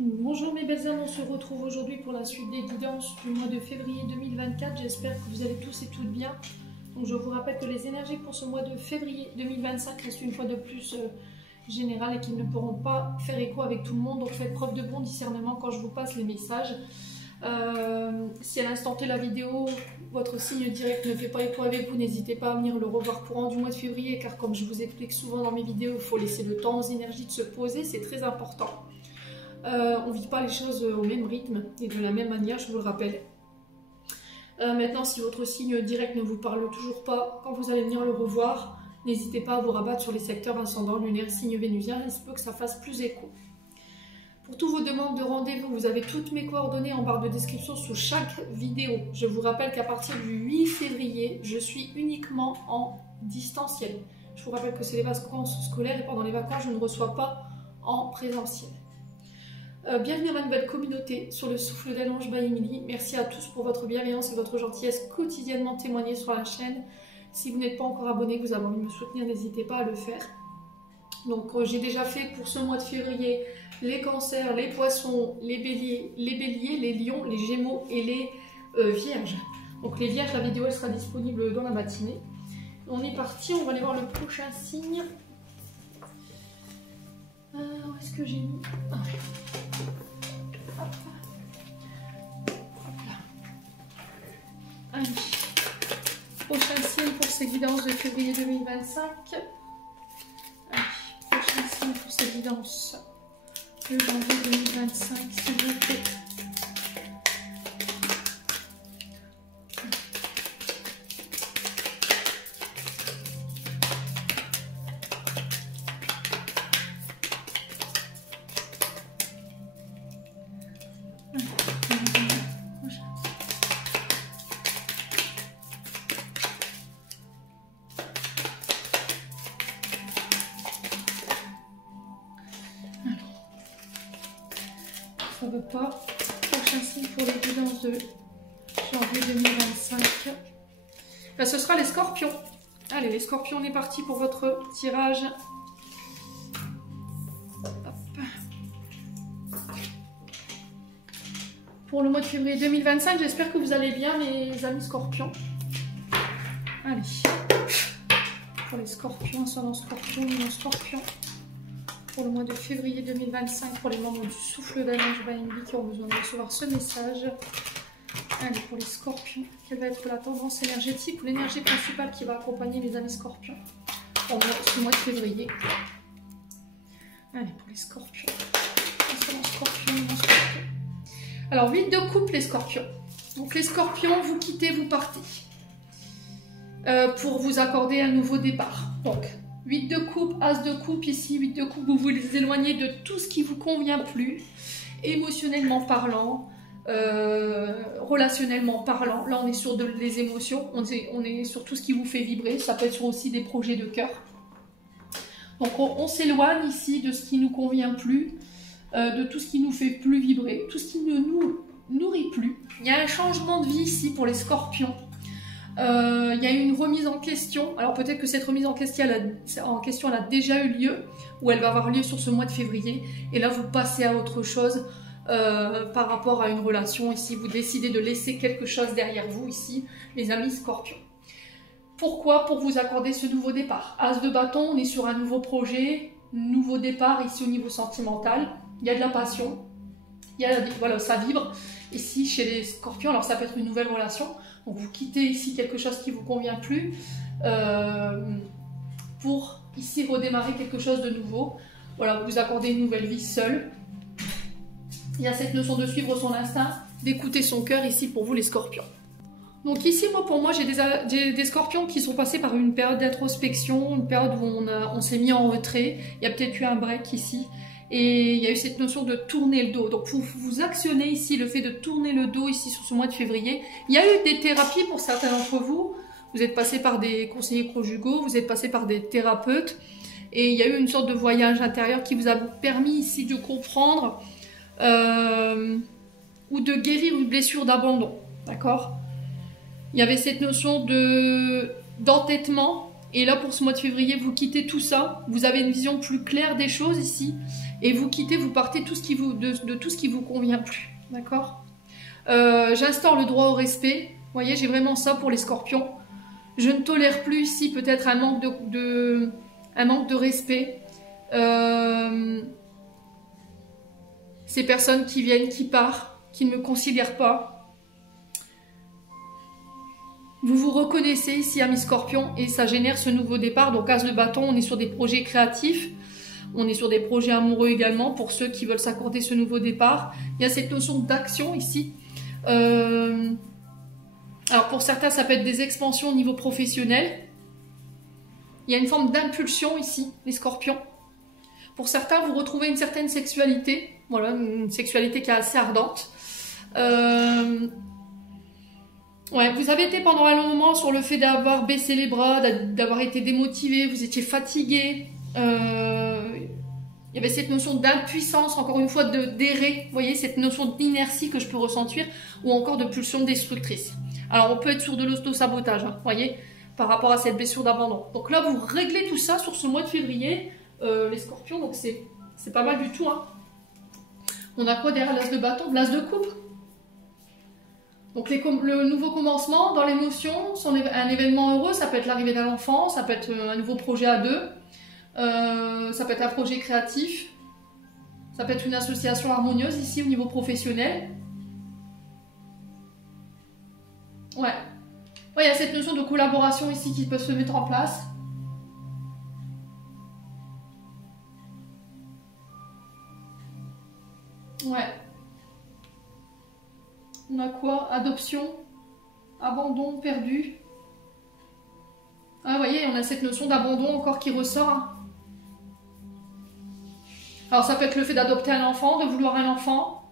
Bonjour mes belles âmes, on se retrouve aujourd'hui pour la suite des guidances du mois de février 2024. J'espère que vous allez tous et toutes bien. Donc je vous rappelle que les énergies pour ce mois de février 2025 restent une fois de plus générales et qu'ils ne pourront pas faire écho avec tout le monde. Donc faites preuve de bon discernement quand je vous passe les messages. Si à l'instant T la vidéo, votre signe direct ne fait pas écho avec vous, n'hésitez pas à venir le revoir courant du mois de février, car comme je vous explique souvent dans mes vidéos, il faut laisser le temps aux énergies de se poser, c'est très important. On ne vit pas les choses au même rythme et de la même manière, je vous le rappelle. Maintenant, si votre signe direct ne vous parle toujours pas, quand vous allez venir le revoir, n'hésitez pas à vous rabattre sur les secteurs ascendant, lunaire, signe vénusien, il se peut que ça fasse plus écho. Pour toutes vos demandes de rendez-vous, vous avez toutes mes coordonnées en barre de description sous chaque vidéo. Je vous rappelle qu'à partir du 8 février, je suis uniquement en distanciel. Je vous rappelle que c'est les vacances scolaires et pendant les vacances, je ne reçois pas en présentiel. Bienvenue à ma nouvelle communauté sur le souffle d'Ange by Emily. Merci à tous pour votre bienveillance et votre gentillesse quotidiennement témoignée sur la chaîne. Si vous n'êtes pas encore abonné, que vous avez envie de me soutenir, n'hésitez pas à le faire. Donc j'ai déjà fait pour ce mois de février les cancers, les poissons, les béliers, les lions, les gémeaux et les vierges. Donc les vierges, la vidéo elle sera disponible dans la matinée. On est parti, on va aller voir le prochain signe. Où est-ce que j'ai mis Hop là. Allez. Prochain signe pour ces guidances de février 2025. Allez. Prochain signe pour ces guidances de janvier 2025, s'il vous plaît. Ça ne veut pas. Prochain signe pour les guidances de janvier 2025. Là, ce sera les scorpions. Allez, les scorpions, on est parti pour votre tirage. Hop. Pour le mois de février 2025, j'espère que vous allez bien, mes amis scorpions. Allez. Pour les scorpions, ascendant scorpion, non scorpion. Pour le mois de février 2025, pour les membres du souffle d'Ange by Emily qui ont besoin de recevoir ce message. Allez, pour les scorpions, quelle va être la tendance énergétique ou l'énergie principale qui va accompagner les amis scorpions pendant ce mois de février. Allez, pour les scorpions. Scorpion, non scorpion. Alors, 8 de coupe, les scorpions. Donc, les scorpions, vous quittez, vous partez. Pour vous accorder un nouveau départ. Donc, 8 de coupe, as de coupe, ici 8 de coupe, vous vous éloignez de tout ce qui vous convient plus, émotionnellement parlant, relationnellement parlant. Là on est sur les émotions, on est sur tout ce qui vous fait vibrer, ça peut être sur aussi des projets de cœur. Donc on s'éloigne ici de ce qui nous convient plus, de tout ce qui nous fait plus vibrer, tout ce qui ne nous nourrit plus. Il y a un changement de vie ici pour les scorpions. Il y a eu une remise en question. Alors peut-être que cette remise en question elle a déjà eu lieu, ou elle va avoir lieu sur ce mois de février. Et là, vous passez à autre chose par rapport à une relation. Ici, vous décidez de laisser quelque chose derrière vous, ici, les amis scorpions. Pourquoi? Pour vous accorder ce nouveau départ. As de bâton, on est sur un nouveau projet, nouveau départ ici au niveau sentimental. Il y a de la passion. Il y a, voilà, ça vibre ici chez les scorpions. Alors ça peut être une nouvelle relation. Donc vous quittez ici quelque chose qui ne vous convient plus pour ici redémarrer quelque chose de nouveau. Voilà, vous accordez une nouvelle vie seule. Il y a cette notion de suivre son instinct, d'écouter son cœur ici pour vous les scorpions. Donc ici, pour moi, j'ai des scorpions qui sont passés par une période d'introspection, une période où on s'est mis en retrait. Il y a peut-être eu un break ici. Et il y a eu cette notion de tourner le dos. Donc vous actionnez ici le fait de tourner le dos ici sur ce mois de février. Il y a eu des thérapies pour certains d'entre vous. Vous êtes passé par des conseillers conjugaux, vous êtes passé par des thérapeutes. Et il y a eu une sorte de voyage intérieur qui vous a permis ici de comprendre ou de guérir une blessure d'abandon. D'accord? Il y avait cette notion d'entêtement. Et là, pour ce mois de février, vous quittez tout ça. Vous avez une vision plus claire des choses ici. et vous quittez, vous partez tout ce qui vous, de tout ce qui vous convient plus. D'accord? J'instaure le droit au respect. Vous voyez, j'ai vraiment ça pour les scorpions. Je ne tolère plus ici peut-être un manque de respect. Ces personnes qui viennent, qui partent, qui ne me considèrent pas. Vous vous reconnaissez ici, amis scorpions, et ça génère ce nouveau départ. Donc, as de bâton, on est sur des projets créatifs. On est sur des projets amoureux également, pour ceux qui veulent s'accorder ce nouveau départ. Il y a cette notion d'action ici. Alors, pour certains, ça peut être des expansions au niveau professionnel. Il y a une forme d'impulsion ici, les scorpions. Pour certains, vous retrouvez une certaine sexualité. Voilà, une sexualité qui est assez ardente. Ouais, vous avez été pendant un long moment sur le fait d'avoir baissé les bras, d'avoir été démotivé, vous étiez fatigué. Il y avait cette notion d'impuissance, encore une fois, d'errer. Vous voyez, cette notion d'inertie que je peux ressentir, ou encore de pulsion destructrice. Alors, on peut être sur de l'auto-sabotage, hein, vous voyez, par rapport à cette blessure d'abandon. Donc là, vous réglez tout ça sur ce mois de février, les scorpions, donc c'est pas mal du tout. Hein. On a quoi derrière l'as de bâton? L'as de coupe. Donc le nouveau commencement dans l'émotion, un événement heureux, ça peut être l'arrivée d'un enfant, ça peut être un nouveau projet à deux, ça peut être un projet créatif, ça peut être une association harmonieuse ici au niveau professionnel. Ouais. Ouais, il y a cette notion de collaboration ici qui peut se mettre en place. Ouais. On a quoi? Adoption, abandon, perdu. Ah, vous voyez, on a cette notion d'abandon encore qui ressort. Hein. Alors, ça peut être le fait d'adopter un enfant, de vouloir un enfant.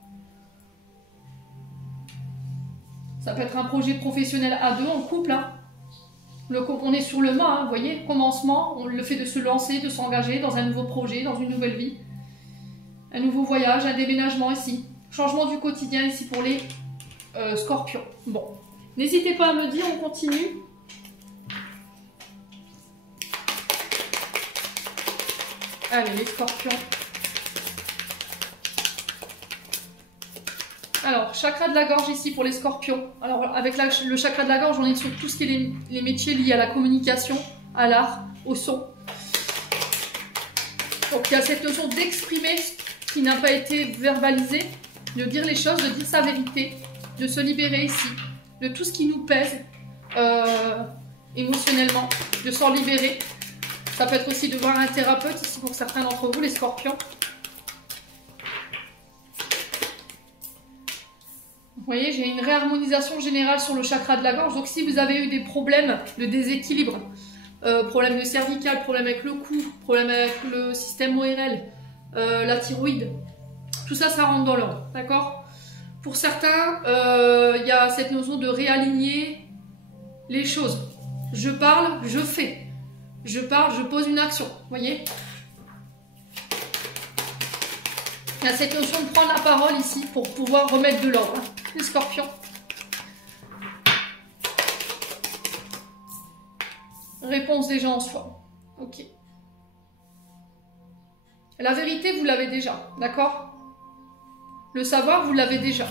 Ça peut être un projet professionnel à deux, en couple. Hein. On est sur le mât, hein, vous voyez, commencement, le fait de se lancer, de s'engager dans un nouveau projet, dans une nouvelle vie. Un nouveau voyage, un déménagement ici. Changement du quotidien ici pour les scorpions. Bon, n'hésitez pas à me dire, on continue. Allez, les scorpions. Alors, chakra de la gorge ici pour les scorpions. Alors, avec le chakra de la gorge, on est sur tout ce qui est les métiers liés à la communication, à l'art, au son. Donc, il y a cette notion d'exprimer ce qui n'a pas été verbalisé, de dire les choses, de dire sa vérité, de se libérer ici, de tout ce qui nous pèse émotionnellement, de s'en libérer. Ça peut être aussi de voir un thérapeute ici pour certains d'entre vous, les scorpions. Vous voyez, j'ai une réharmonisation générale sur le chakra de la gorge. Donc si vous avez eu des problèmes de déséquilibre, problème de cervical, problème avec le cou, problème avec le système ORL, la thyroïde, tout ça, ça rentre dans l'ordre, d'accord? Pour certains, il y a cette notion de réaligner les choses. Je parle, je fais. Je parle, je pose une action, vous voyez? Il y a cette notion de prendre la parole ici pour pouvoir remettre de l'ordre. Les scorpions. Réponse déjà en soi. Ok. La vérité, vous l'avez déjà, d'accord? Le savoir, vous l'avez déjà.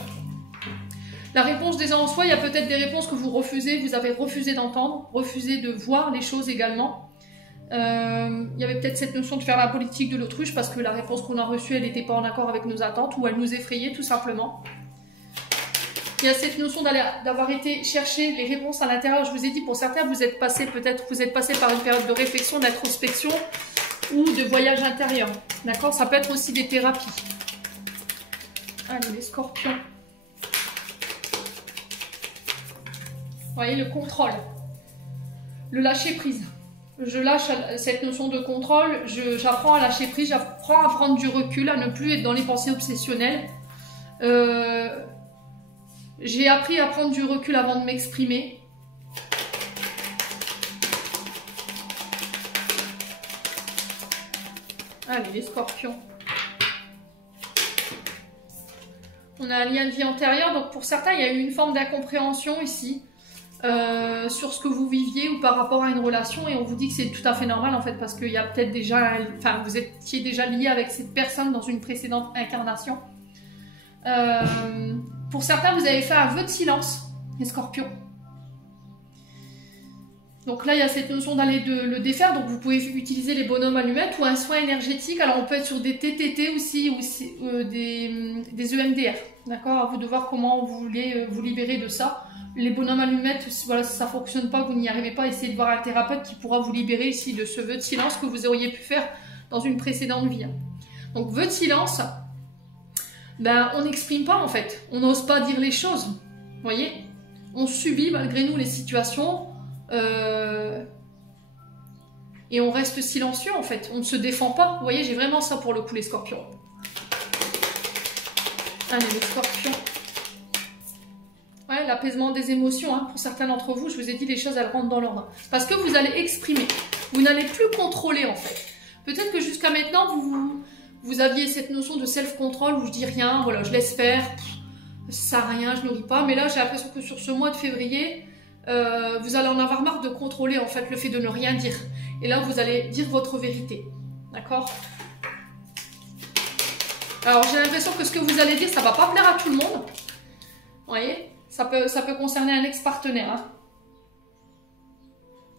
La réponse déjà en soi, il y a peut-être des réponses que vous refusez, vous avez refusé d'entendre, refusé de voir les choses également. Il y avait peut-être cette notion de faire la politique de l'autruche parce que la réponse qu'on a reçue, elle n'était pas en accord avec nos attentes ou elle nous effrayait tout simplement. Il y a cette notion d'avoir été chercher les réponses à l'intérieur. Je vous ai dit, pour certains, vous êtes passé par une période de réflexion, d'introspection ou de voyage intérieur. D'accord? Ça peut être aussi des thérapies. Allez, les scorpions. Vous voyez, le contrôle. Le lâcher prise. Je lâche cette notion de contrôle, j'apprends à lâcher prise, j'apprends à prendre du recul, à ne plus être dans les pensées obsessionnelles. J'ai appris à prendre du recul avant de m'exprimer. Allez, les scorpions. On a un lien de vie antérieur, donc pour certains, il y a eu une forme d'incompréhension ici. sur ce que vous viviez ou par rapport à une relation, et on vous dit que c'est tout à fait normal en fait, parce qu'il y a peut-être déjà, enfin vous étiez déjà lié avec cette personne dans une précédente incarnation. Pour certains, vous avez fait un vœu de silence, les scorpions. Donc là, il y a cette notion d'aller le défaire, donc vous pouvez utiliser les bonhommes allumettes ou un soin énergétique. Alors on peut être sur des TTT aussi, ou des EMDR, d'accord? À vous de voir comment vous voulez vous libérer de ça. Les bonhommes allumettes, voilà, si ça ne fonctionne pas, vous n'y arrivez pas, essayez de voir un thérapeute qui pourra vous libérer ici de ce vœu de silence que vous auriez pu faire dans une précédente vie. Donc vœu de silence, ben, on n'exprime pas en fait, on n'ose pas dire les choses, vous voyez? On subit malgré nous les situations et on reste silencieux en fait, on ne se défend pas, vous voyez, j'ai vraiment ça pour le coup les scorpions. Allez les scorpions. Ouais, l'apaisement des émotions, hein. Pour certains d'entre vous, je vous ai dit les choses elles rentrent dans l'ordre. Parce que vous allez exprimer, vous n'allez plus contrôler en fait. Peut-être que jusqu'à maintenant vous aviez cette notion de self-control où je dis rien, voilà, je laisse faire, ça sert à rien, je nourris pas. Mais là, j'ai l'impression que sur ce mois de février, vous allez en avoir marre de contrôler en fait le fait de ne rien dire. Et là, vous allez dire votre vérité, d'accord? Alors, j'ai l'impression que ce que vous allez dire, ça va pas plaire à tout le monde. Vous voyez? Ça peut concerner un ex-partenaire. Hein.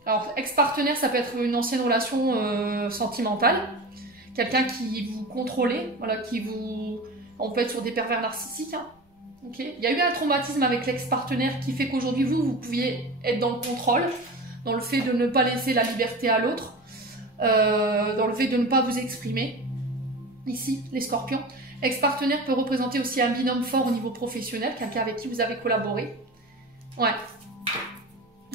Alors, ex-partenaire, ça peut être une ancienne relation sentimentale. Quelqu'un qui vous contrôlait, voilà, on peut être sur des pervers narcissiques. Hein. Okay. Il y a eu un traumatisme avec l'ex-partenaire qui fait qu'aujourd'hui, vous pouviez être dans le contrôle, dans le fait de ne pas laisser la liberté à l'autre, dans le fait de ne pas vous exprimer. Ici, les scorpions. Ex-partenaire peut représenter aussi un binôme fort au niveau professionnel, quelqu'un avec qui vous avez collaboré. Ouais.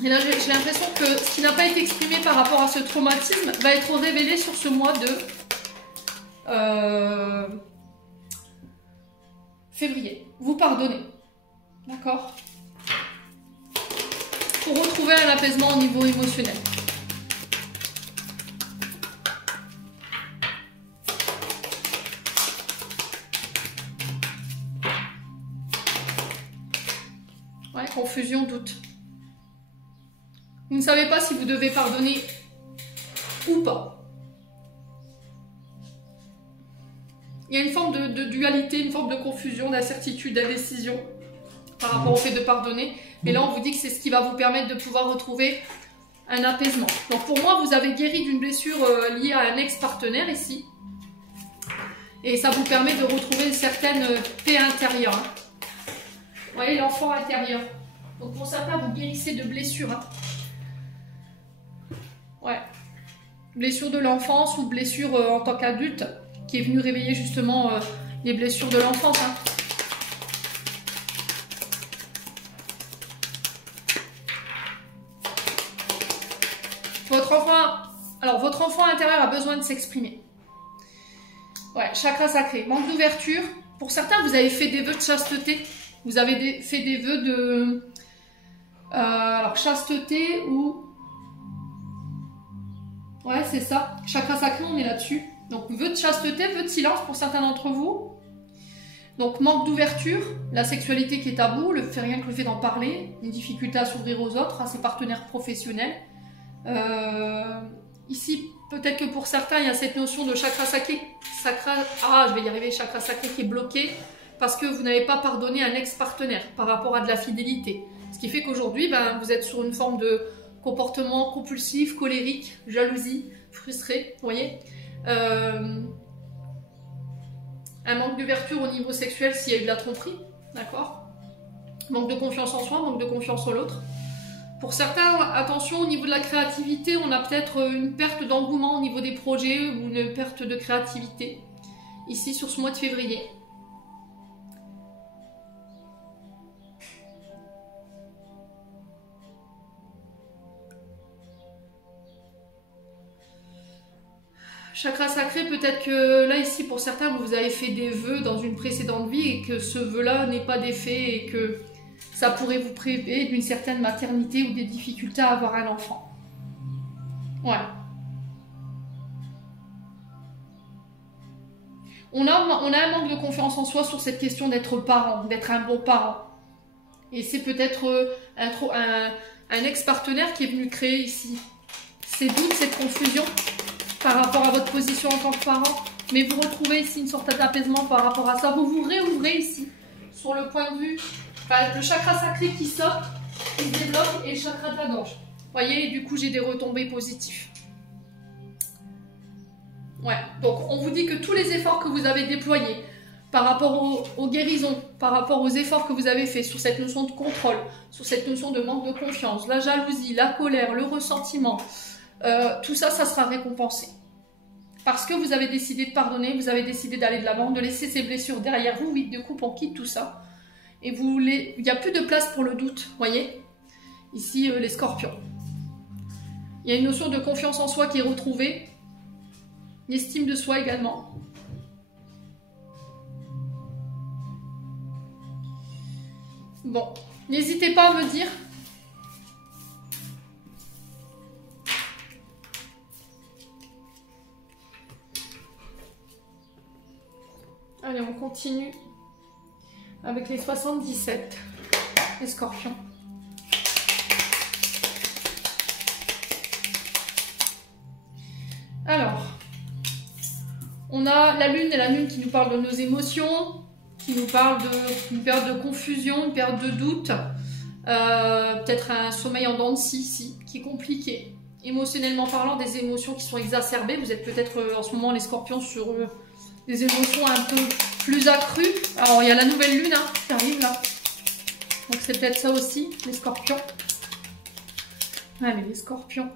Et là, j'ai l'impression que ce qui n'a pas été exprimé par rapport à ce traumatisme va être révélé sur ce mois de février. Vous pardonnez. D'accord? Pour retrouver un apaisement au niveau émotionnel. Ouais, confusion, doute. Vous ne savez pas si vous devez pardonner ou pas. Il y a une forme de dualité, une forme de confusion, d'incertitude, d'indécision par rapport au fait de pardonner. Mais là, on vous dit que c'est ce qui va vous permettre de pouvoir retrouver un apaisement. Donc pour moi, vous avez guéri d'une blessure liée à un ex-partenaire ici. Et ça vous permet de retrouver une certaine paix intérieure. Hein. Vous voyez, l'enfant intérieur. Donc pour certains, vous guérissez de blessures. Hein. Ouais. Blessure de l'enfance ou blessure en tant qu'adulte qui est venu réveiller justement les blessures de l'enfance. Hein. Votre enfant intérieur a besoin de s'exprimer. Ouais, chakra sacré. Manque d'ouverture. Pour certains, vous avez fait des vœux de chasteté. Vous avez fait des vœux de alors chasteté ou... Ouais, c'est ça. Chakra sacré, on est là-dessus. Donc, vœux de chasteté, vœux de silence pour certains d'entre vous. Donc, manque d'ouverture, la sexualité qui est tabou, rien que le fait d'en parler, une difficulté à s'ouvrir aux autres, à ses partenaires professionnels. Ici, peut-être que pour certains, il y a cette notion de chakra sacré, je vais y arriver, chakra sacré qui est bloqué parce que vous n'avez pas pardonné un ex-partenaire par rapport à de la fidélité. Ce qui fait qu'aujourd'hui, ben, vous êtes sur une forme de comportement compulsif, colérique, jalousie, frustré, vous voyez. Un manque d'ouverture au niveau sexuel s'il y a eu de la tromperie, d'accord. Manque de confiance en soi, manque de confiance en l'autre. Pour certains, attention, au niveau de la créativité, on a peut-être une perte d'engouement au niveau des projets ou une perte de créativité, ici sur ce mois de février. Chakra sacré, peut-être que là, ici, pour certains, vous avez fait des vœux dans une précédente vie et que ce vœu-là n'est pas défait et que ça pourrait vous priver d'une certaine maternité ou des difficultés à avoir un enfant. Ouais. On a un manque de confiance en soi sur cette question d'être parent, d'être un bon parent. Et c'est peut-être un ex-partenaire qui est venu créer ici ces doutes, cette confusion par rapport à votre position en tant que parent. Mais vous retrouvez ici une sorte d'apaisement par rapport à ça. Vous vous réouvrez ici sur le point de vue, enfin, le chakra sacré qui saute, qui se débloque et le chakra de la gorge. Vous voyez, et du coup, j'ai des retombées positives. Ouais, donc on vous dit que tous les efforts que vous avez déployés par rapport aux guérisons, par rapport aux efforts que vous avez faits sur cette notion de contrôle, sur cette notion de manque de confiance, la jalousie, la colère, le ressentiment, tout ça, ça sera récompensé. Parce que vous avez décidé de pardonner, vous avez décidé d'aller de l'avant, de laisser ces blessures derrière vous. Oui, du coup, on quitte tout ça. Et il n'y a plus de place pour le doute, voyez. Ici, les scorpions. Il y a une notion de confiance en soi qui est retrouvée. L'estime de soi également. Bon, n'hésitez pas à me dire. Allez, on continue avec les 77, les scorpions. Alors, on a la lune qui nous parle de nos émotions, qui nous parle d'une période de confusion, une période de doute, peut-être un sommeil en dents de scie ici, qui est compliqué. Émotionnellement parlant, des émotions qui sont exacerbées. Vous êtes peut-être en ce moment les scorpions sur des émotions un peu plus accrues. Alors, il y a la nouvelle lune qui arrive là. Donc, c'est peut-être ça aussi, les scorpions. Allez, les scorpions.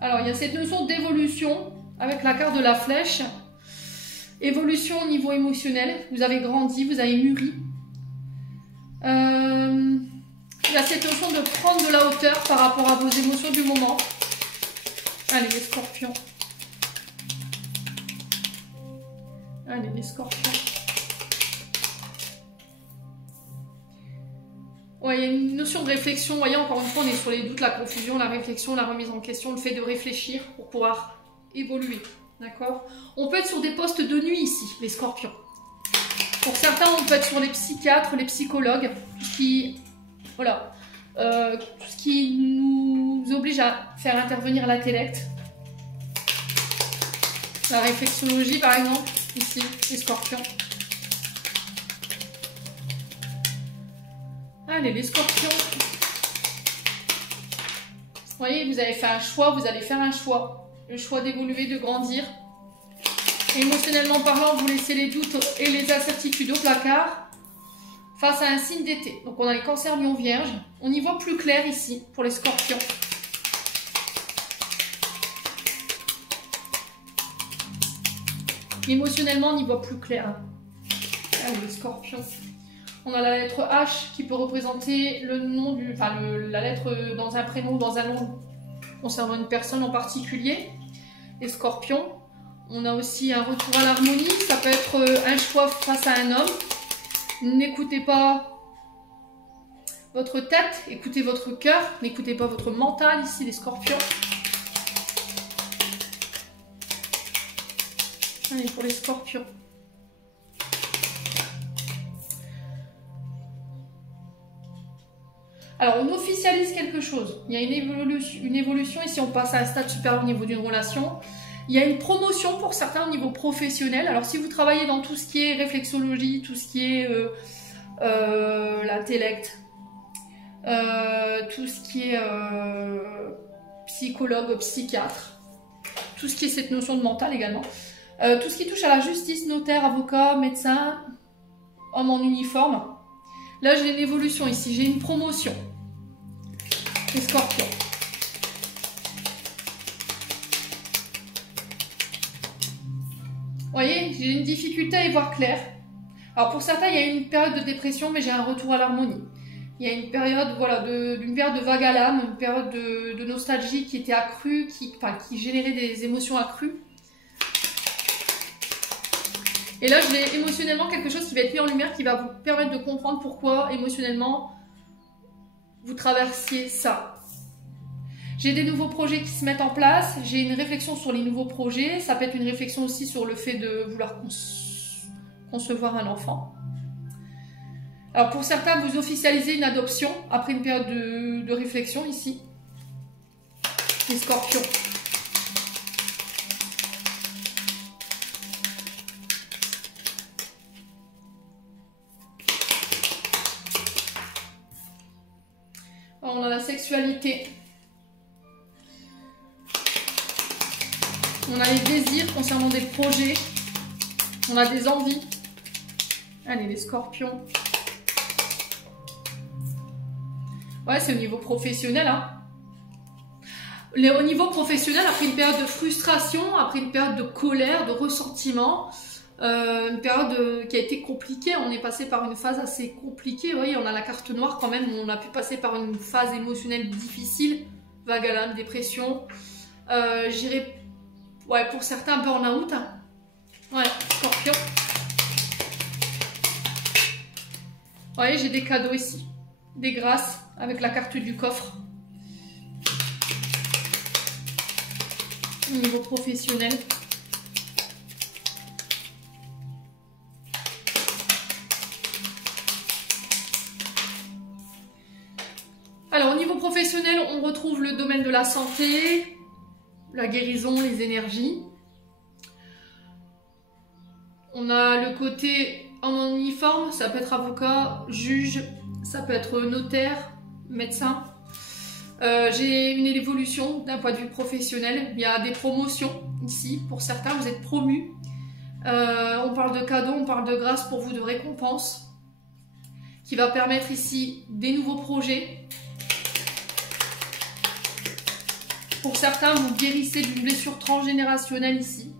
Alors, il y a cette notion d'évolution avec la carte de la flèche. Évolution au niveau émotionnel. Vous avez grandi, vous avez mûri. Il y a cette notion de prendre de la hauteur par rapport à vos émotions du moment. Allez, les scorpions. Allez, les scorpions. Ouais, il y a une notion de réflexion. Vous voyez, encore une fois, on est sur les doutes, la confusion, la réflexion, la remise en question, le fait de réfléchir pour pouvoir évoluer. D'accord? On peut être sur des postes de nuit ici, les scorpions. Pour certains, on peut être sur les psychiatres, les psychologues, tout ce qui, voilà, tout ce qui nous oblige à faire intervenir l'intellect. La réflexologie, par exemple, ici, les scorpions. Allez, les scorpions. Vous voyez, vous avez fait un choix, vous allez faire un choix. Le choix d'évoluer, de grandir. Émotionnellement parlant, vous laissez les doutes et les incertitudes au placard face à un signe d'été. Donc on a les cancers, lions, vierges. On y voit plus clair ici pour les scorpions. Émotionnellement, on y voit plus clair. Allez, les scorpions. On a la lettre H qui peut représenter le nom du, enfin la lettre dans un prénom, dans un nom concernant une personne en particulier. Les scorpions. On a aussi un retour à l'harmonie. Ça peut être un choix face à un homme. N'écoutez pas votre tête, écoutez votre cœur. N'écoutez pas votre mental ici, les scorpions. Allez, pour les scorpions. Alors, on officialise quelque chose. Il y a une évolution. Ici, on passe à un stade supérieur au niveau d'une relation. Il y a une promotion pour certains au niveau professionnel. Alors, si vous travaillez dans tout ce qui est réflexologie, tout ce qui est l'intellect, tout ce qui est psychologue, psychiatre, tout ce qui est cette notion de mental également, tout ce qui touche à la justice, notaire, avocat, médecin, homme en uniforme. Là, j'ai une évolution ici, j'ai une promotion. Les scorpions. Vous voyez, j'ai une difficulté à y voir clair. Alors pour certains, il y a une période de dépression, mais j'ai un retour à l'harmonie. Il y a une période, voilà, d'une période de vague à l'âme, une période de nostalgie qui était accrue, qui générait des émotions accrues. Et là, j'ai émotionnellement quelque chose qui va être mis en lumière, qui va vous permettre de comprendre pourquoi émotionnellement vous traversiez ça. J'ai des nouveaux projets qui se mettent en place. J'ai une réflexion sur les nouveaux projets. Ça peut être une réflexion aussi sur le fait de vouloir concevoir un enfant. Alors pour certains, vous officialisez une adoption après une période de réflexion ici. Les scorpions. On a la sexualité. On a les désirs concernant des projets. On a des envies. Allez, les scorpions. Ouais, c'est au niveau professionnel. Hein. Au niveau professionnel, après une période de frustration, après une période de colère, de ressentiment, une période qui a été compliquée, on est passé par une phase assez compliquée. Vous voyez, on a la carte noire quand même, on a pu passer par une phase émotionnelle difficile, vague à l'âme, dépression. J'irais, ouais, pour certains, burn-out. Hein. Ouais, scorpion. Vous voyez, j'ai des cadeaux ici, des grâces avec la carte du coffre. Au niveau professionnel. Alors au niveau professionnel, on retrouve le domaine de la santé, la guérison, les énergies. On a le côté en uniforme, ça peut être avocat, juge, ça peut être notaire, médecin. J'ai une évolution d'un point de vue professionnel. Il y a des promotions ici. Pour certains, vous êtes promus. On parle de cadeaux, on parle de grâce pour vous, de récompenses, qui va permettre ici des nouveaux projets. Pour certains, vous guérissez d'une blessure transgénérationnelle ici,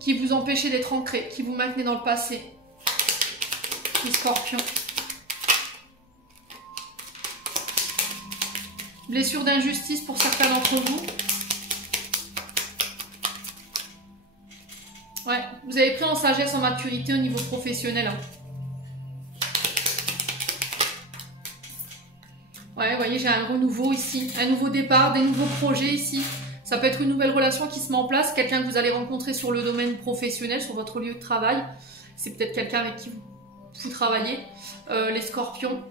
qui vous empêchait d'être ancré, qui vous maintenait dans le passé. Les scorpions. Blessure d'injustice pour certains d'entre vous. Ouais, vous avez pris en sagesse, en maturité au niveau professionnel. Hein. Ouais, vous voyez, j'ai un renouveau ici, un nouveau départ, des nouveaux projets ici. Ça peut être une nouvelle relation qui se met en place, quelqu'un que vous allez rencontrer sur le domaine professionnel, sur votre lieu de travail. C'est peut-être quelqu'un avec qui vous travaillez. Les scorpions.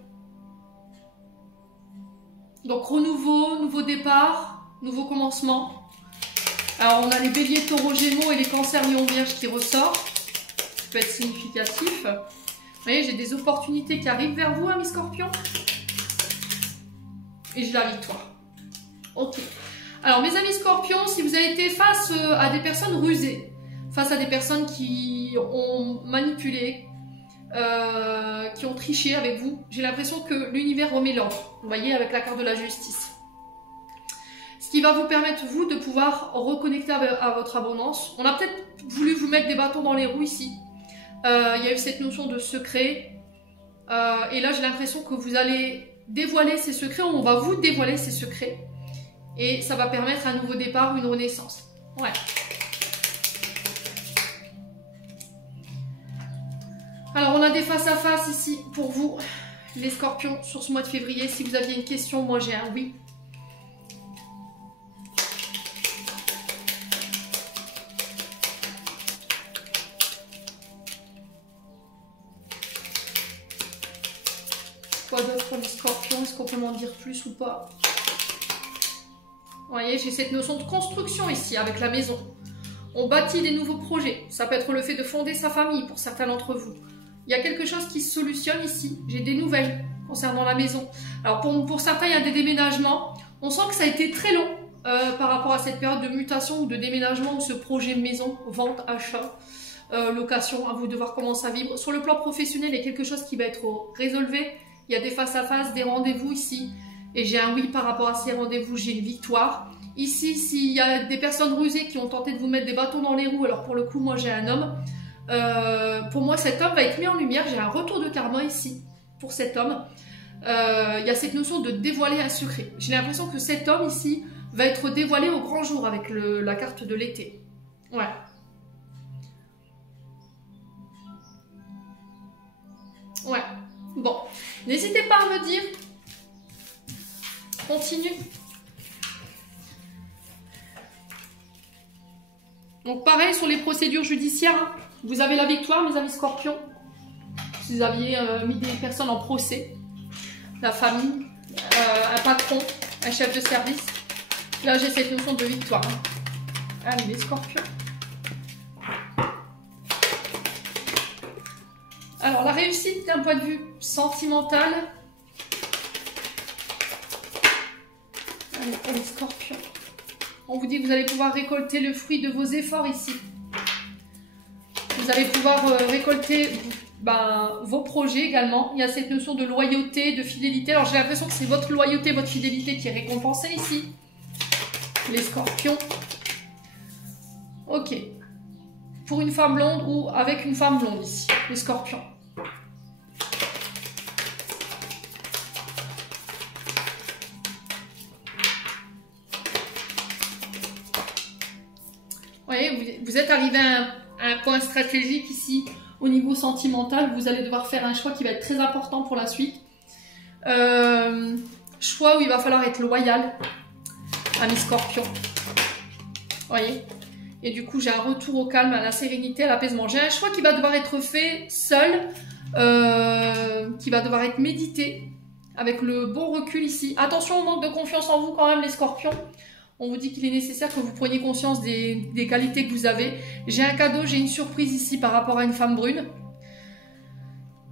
Donc renouveau, nouveau départ, nouveau commencement. Alors on a les béliers, taureaux, gémeaux et les cancers, lions, vierges qui ressortent. Ça peut être significatif. Vous voyez, j'ai des opportunités qui arrivent vers vous, amis scorpions. Et j'ai la victoire. Ok. Alors mes amis scorpions, si vous avez été face à des personnes rusées, face à des personnes qui ont manipulé, qui ont triché avec vous, j'ai l'impression que l'univers remet l'ordre, vous voyez, avec la carte de la justice. Ce qui va vous permettre, vous, de pouvoir reconnecter à votre abondance. On a peut-être voulu vous mettre des bâtons dans les roues ici. Il y a eu cette notion de secret. Et là, j'ai l'impression que vous allez dévoiler ces secrets, on va vous dévoiler ces secrets. Et ça va permettre un nouveau départ, une renaissance. Ouais. Alors, on a des face-à-face ici pour vous, les scorpions, sur ce mois de février. Si vous aviez une question, moi j'ai un oui. Quoi d'autre pour les scorpions? Est-ce qu'on peut m'en dire plus ou pas? Vous voyez, j'ai cette notion de construction ici, avec la maison. On bâtit des nouveaux projets. Ça peut être le fait de fonder sa famille pour certains d'entre vous. Il y a quelque chose qui se solutionne ici. J'ai des nouvelles concernant la maison. Alors pour certains, il y a des déménagements. On sent que ça a été très long par rapport à cette période de mutation ou de déménagement ou ce projet maison, vente, achat, location. À vous de voir comment ça vibre. Sur le plan professionnel, il y a quelque chose qui va être résolvé. Il y a des face-à-face, des rendez-vous ici. Et j'ai un oui par rapport à ces rendez-vous, j'ai une victoire. Ici, s'il y a des personnes rusées qui ont tenté de vous mettre des bâtons dans les roues, alors pour le coup, moi j'ai un homme. Pour moi, cet homme va être mis en lumière. J'ai un retour de karma ici pour cet homme. Il y a cette notion de dévoiler un secret. J'ai l'impression que cet homme ici va être dévoilé au grand jour avec la carte de l'été. Ouais. Ouais. Bon. N'hésitez pas à me dire. Continue. Donc pareil sur les procédures judiciaires, hein. Vous avez la victoire, mes amis scorpions. Si vous aviez mis des personnes en procès, la famille, un patron, un chef de service. Là, j'ai cette notion de victoire. Hein. Allez, les scorpions. Alors, la réussite d'un point de vue sentimental. Allez, pour les scorpions. On vous dit que vous allez pouvoir récolter le fruit de vos efforts ici. Vous allez pouvoir récolter vos projets également. Il y a cette notion de loyauté, de fidélité. Alors, j'ai l'impression que c'est votre loyauté, votre fidélité qui est récompensée ici. Les scorpions. Ok. Pour une femme blonde ou avec une femme blonde ici. Les scorpions. Vous voyez, vous êtes arrivé à un point stratégique ici au niveau sentimental. Vous allez devoir faire un choix qui va être très important pour la suite. Choix où il va falloir être loyal à mes scorpions. Vous voyez? Et du coup, j'ai un retour au calme, à la sérénité, à l'apaisement. J'ai un choix qui va devoir être fait seul, qui va devoir être médité, avec le bon recul ici. Attention au manque de confiance en vous quand même, les scorpions. On vous dit qu'il est nécessaire que vous preniez conscience des qualités que vous avez. J'ai un cadeau, j'ai une surprise ici par rapport à une femme brune.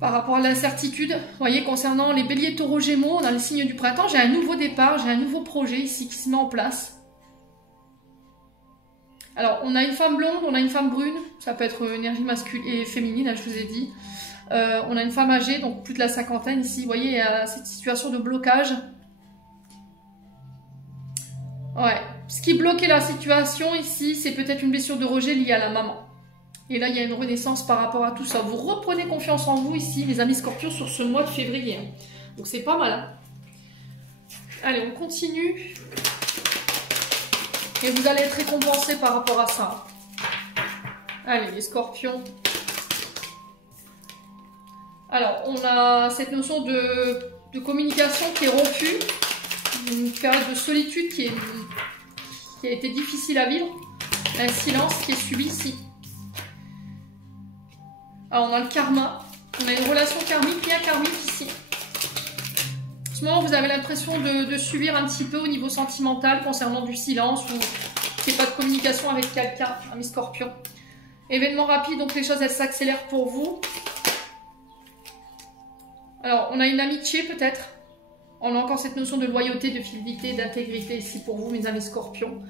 Par rapport à l'incertitude, vous voyez, concernant les béliers, taureaux, gémeaux, on a le signe du printemps. J'ai un nouveau départ, j'ai un nouveau projet ici qui se met en place. Alors, on a une femme blonde, on a une femme brune. Ça peut être énergie masculine et féminine, hein, je vous ai dit. On a une femme âgée, donc plus de la cinquantaine ici. Vous voyez, il y a cette situation de blocage. Ouais. Ce qui bloquait la situation ici, c'est peut-être une blessure de rejet liée à la maman. Et là, il y a une renaissance par rapport à tout ça. Vous reprenez confiance en vous ici, les amis scorpions, sur ce mois de février. Donc, c'est pas mal. Hein. Allez, on continue. Et vous allez être récompensé par rapport à ça. Allez, les scorpions. Alors, on a cette notion de communication qui est rompue. Une période de solitude qui a été difficile à vivre. Un silence qui est subi ici. Alors, on a le karma. On a une relation karmique et un karmique ici. En ce moment, vous avez l'impression de subir un petit peu au niveau sentimental concernant du silence ou qu'il n'y a pas de communication avec quelqu'un, mes scorpions. Événement rapide, donc les choses, elles s'accélèrent pour vous. Alors, on a une amitié peut-être. On a encore cette notion de loyauté, de fidélité, d'intégrité ici pour vous, mes amis scorpions.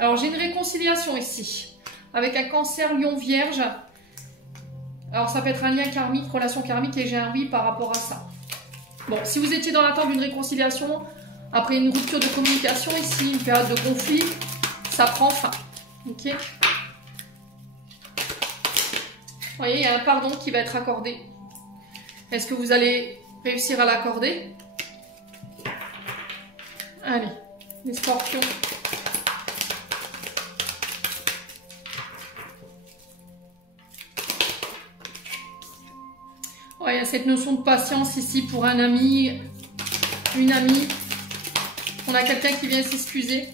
Alors, j'ai une réconciliation ici avec un cancer lion vierge. Alors, ça peut être un lien karmique, relation karmique, et j'ai un oui par rapport à ça. Bon, si vous étiez dans l'attente d'une réconciliation, après une rupture de communication ici, une période de conflit, ça prend fin. Ok? Vous voyez, il y a un pardon qui va être accordé. Est-ce que vous allez réussir à l'accorder? Allez, les scorpions. Ouais, il y a cette notion de patience ici pour un ami, une amie. On a quelqu'un qui vient s'excuser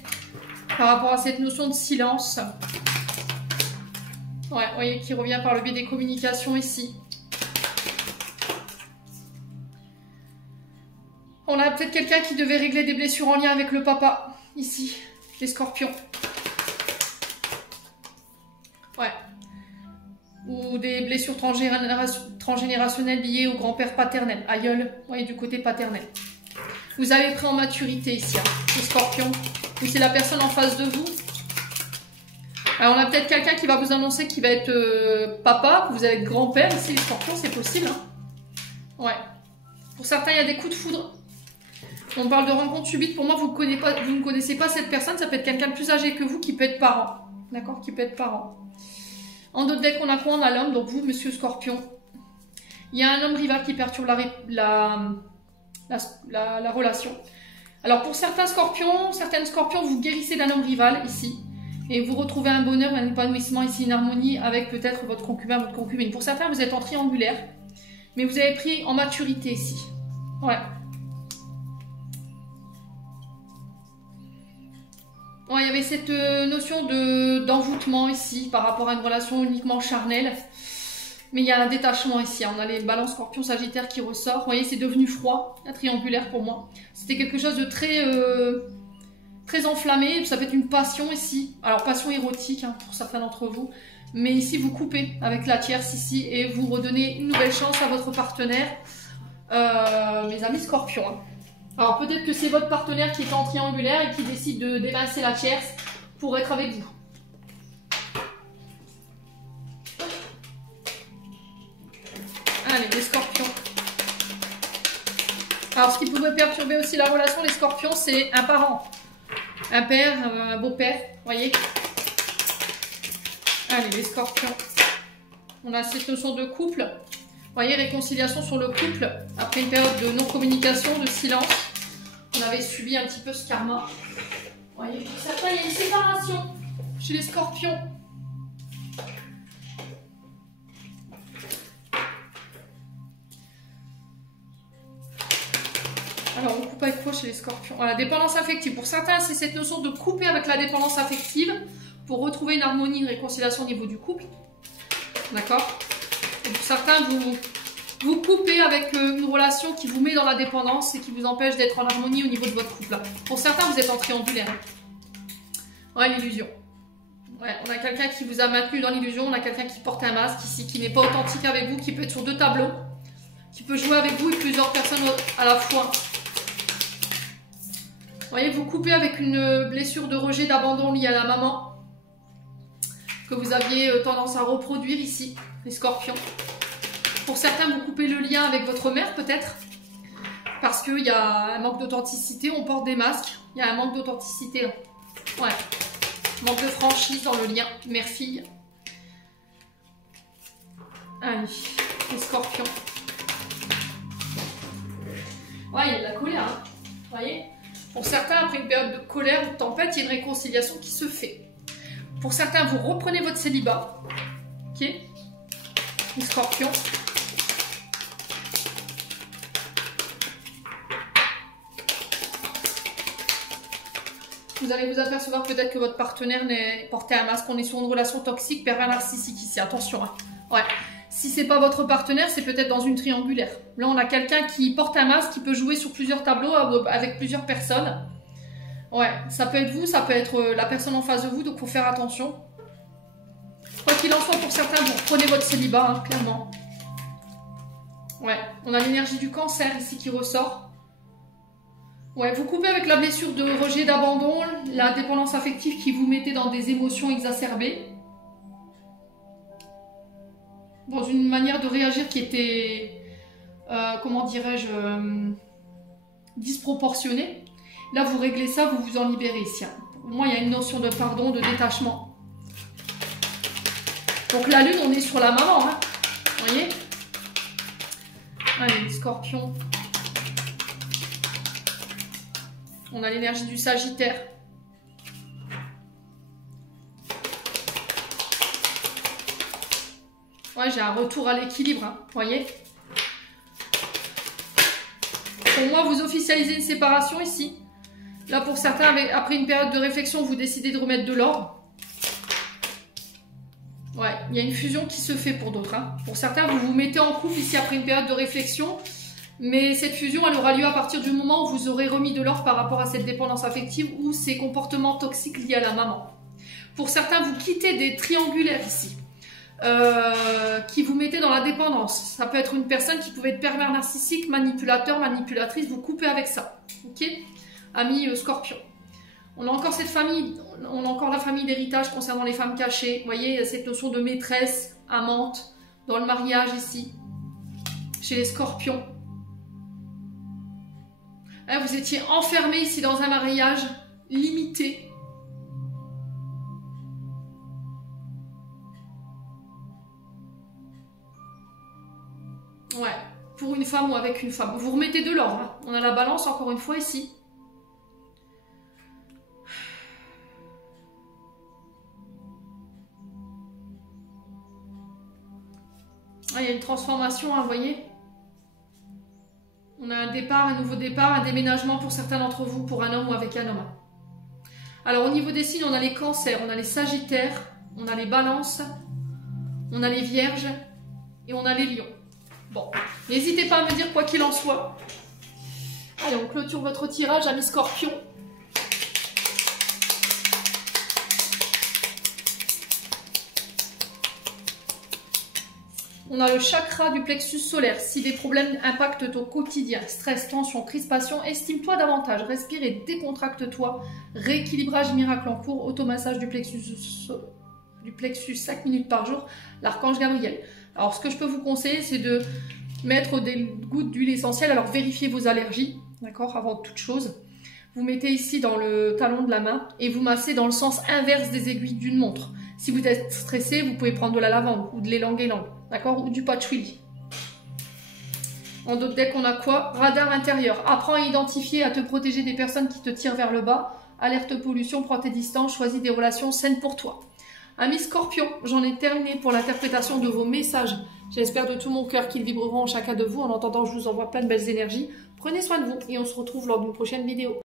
par rapport à cette notion de silence. Ouais, vous voyez, qui revient par le biais des communications ici. On a peut-être quelqu'un qui devait régler des blessures en lien avec le papa, ici, les scorpions. Ouais. Ou des blessures transgénérationnelles liées au grand-père paternel, aïeul, ouais, du côté paternel. Vous avez pris en maturité ici, hein, les scorpions. Ou c'est la personne en face de vous. Alors on a peut-être quelqu'un qui va vous annoncer qu'il va être papa, que vous allez être grand-père ici, les scorpions, c'est possible. Hein. Ouais. Pour certains, il y a des coups de foudre. On parle de rencontre subite. Pour moi, vous ne connaissez pas cette personne. Ça peut être quelqu'un de plus âgé que vous qui peut être parent. D'accord? Qui peut être parent. En d'autres decks, on a quoi? On a l'homme. Donc vous, monsieur Scorpion. Il y a un homme rival qui perturbe la relation. Alors pour certains scorpions, certaines scorpions, vous guérissez d'un homme rival ici. Et vous retrouvez un bonheur, un épanouissement ici, une harmonie avec peut-être votre concubin, votre concubine. Pour certains, vous êtes en triangulaire. Mais vous avez pris en maturité ici. Ouais. Ouais, il y avait cette notion d'envoûtement ici par rapport à une relation uniquement charnelle. Mais il y a un détachement ici. On a les balances scorpion sagittaire qui ressort. Vous voyez, c'est devenu froid, triangulaire pour moi. C'était quelque chose de très enflammé. Ça peut être une passion ici. Alors, passion érotique hein, pour certains d'entre vous. Mais ici, vous coupez avec la tierce ici et vous redonnez une nouvelle chance à votre partenaire. Mes amis scorpions. Hein. Alors, peut-être que c'est votre partenaire qui est en triangulaire et qui décide de d'évincer la tierce pour être avec vous. Allez, les scorpions. Alors, ce qui pouvait perturber aussi la relation, les scorpions, c'est un parent. Un père, un beau-père, vous voyez. Allez, les scorpions. On a cette notion de couple. Vous voyez, réconciliation sur le couple. Après une période de non-communication, de silence. On avait subi un petit peu ce karma. Vous voyez, pour certains, il y a une séparation chez les scorpions. Alors, on coupe avec quoi chez les scorpions? La dépendance affective. Pour certains, c'est cette notion de couper avec la dépendance affective pour retrouver une harmonie, une réconciliation au niveau du couple. D'accord? Et pour certains, vous coupez avec une relation qui vous met dans la dépendance et qui vous empêche d'être en harmonie au niveau de votre couple. Pour certains, vous êtes en triangulaire. Ouais, l'illusion. Ouais, on a quelqu'un qui vous a maintenu dans l'illusion. On a quelqu'un qui porte un masque ici, qui n'est pas authentique avec vous, qui peut être sur deux tableaux, qui peut jouer avec vous et plusieurs personnes à la fois. Vous voyez, vous coupez avec une blessure de rejet, d'abandon liée à la maman que vous aviez tendance à reproduire ici, les scorpions. Pour certains, vous coupez le lien avec votre mère peut-être parce qu'il y a un manque d'authenticité, on porte des masques, il y a un manque d'authenticité. Ouais, manque de franchise dans le lien mère-fille. Allez, les scorpions. Ouais, il y a de la colère, hein. Vous voyez? Pour certains, après une période de colère ou de tempête, il y a une réconciliation qui se fait. Pour certains, vous reprenez votre célibat. Ok? Les scorpions. Vous allez vous apercevoir peut-être que votre partenaire portait un masque. On est sur une relation toxique, pervers narcissique ici. Attention. Hein. Ouais. Si c'est pas votre partenaire, c'est peut-être dans une triangulaire. Là, on a quelqu'un qui porte un masque, qui peut jouer sur plusieurs tableaux avec plusieurs personnes. Ouais, ça peut être vous, ça peut être la personne en face de vous, donc il faut faire attention. Quoi qu'il en soit, pour certains, vous prenez votre célibat, hein, clairement. Ouais, on a l'énergie du cancer ici qui ressort. Ouais, vous coupez avec la blessure de rejet, d'abandon, la dépendance affective qui vous mettait dans des émotions exacerbées. Dans une manière de réagir qui était, comment dirais-je, disproportionnée. Là, vous réglez ça, vous vous en libérez ici. Pour moi, il y a une notion de pardon, de détachement. Donc la lune, on est sur la maman, hein. Vous voyez? Allez, scorpion. On a l'énergie du sagittaire. Ouais, j'ai un retour à l'équilibre, hein, vous voyez? Pour moi, vous officialisez une séparation ici. Là, pour certains, après une période de réflexion, vous décidez de remettre de l'ordre. Ouais, il y a une fusion qui se fait pour d'autres. Hein. Pour certains, vous vous mettez en couple ici après une période de réflexion. Mais cette fusion, elle aura lieu à partir du moment où vous aurez remis de l'ordre par rapport à cette dépendance affective ou ces comportements toxiques liés à la maman. Pour certains, vous quittez des triangulaires ici. Qui vous mettez dans la dépendance. Ça peut être une personne qui pouvait être pervers narcissique, manipulateur, manipulatrice. Vous coupez avec ça. Ok? Amis scorpion. On a encore cette famille, on a encore la famille d'héritage concernant les femmes cachées. Vous voyez, cette notion de maîtresse, amante, dans le mariage ici, chez les scorpions. Là, vous étiez enfermé ici dans un mariage limité. Ouais, pour une femme ou avec une femme. Vous remettez de l'ordre. Hein. On a la balance encore une fois ici. Ah, il y a une transformation, hein, vous voyez. On a un départ, un nouveau départ, un déménagement pour certains d'entre vous, pour un homme ou avec un homme. Alors au niveau des signes, on a les cancers, on a les sagittaires, on a les balances, on a les vierges et on a les lions. Bon, n'hésitez pas à me dire quoi qu'il en soit. Allez, on clôture votre tirage, amis scorpions. On a le chakra du plexus solaire. Si des problèmes impactent ton quotidien, stress, tension, crispation, estime-toi davantage, respire et décontracte-toi. Rééquilibrage miracle en cours, automassage du plexus 5 minutes par jour, l'archange Gabriel. Alors ce que je peux vous conseiller, c'est de mettre des gouttes d'huile essentielle. Alors vérifiez vos allergies, d'accord, avant toute chose. Vous mettez ici dans le talon de la main et vous massez dans le sens inverse des aiguilles d'une montre. Si vous êtes stressé, vous pouvez prendre de la lavande ou de l'élang-élang, d'accord, ou du patchouli. En d'autres decks, on a quoi? Radar intérieur. Apprends à identifier, à te protéger des personnes qui te tirent vers le bas. Alerte pollution, prends tes distances, choisis des relations saines pour toi. Amis Scorpions, j'en ai terminé pour l'interprétation de vos messages. J'espère de tout mon cœur qu'ils vibreront en chacun de vous. En attendant, je vous envoie plein de belles énergies. Prenez soin de vous et on se retrouve lors d'une prochaine vidéo.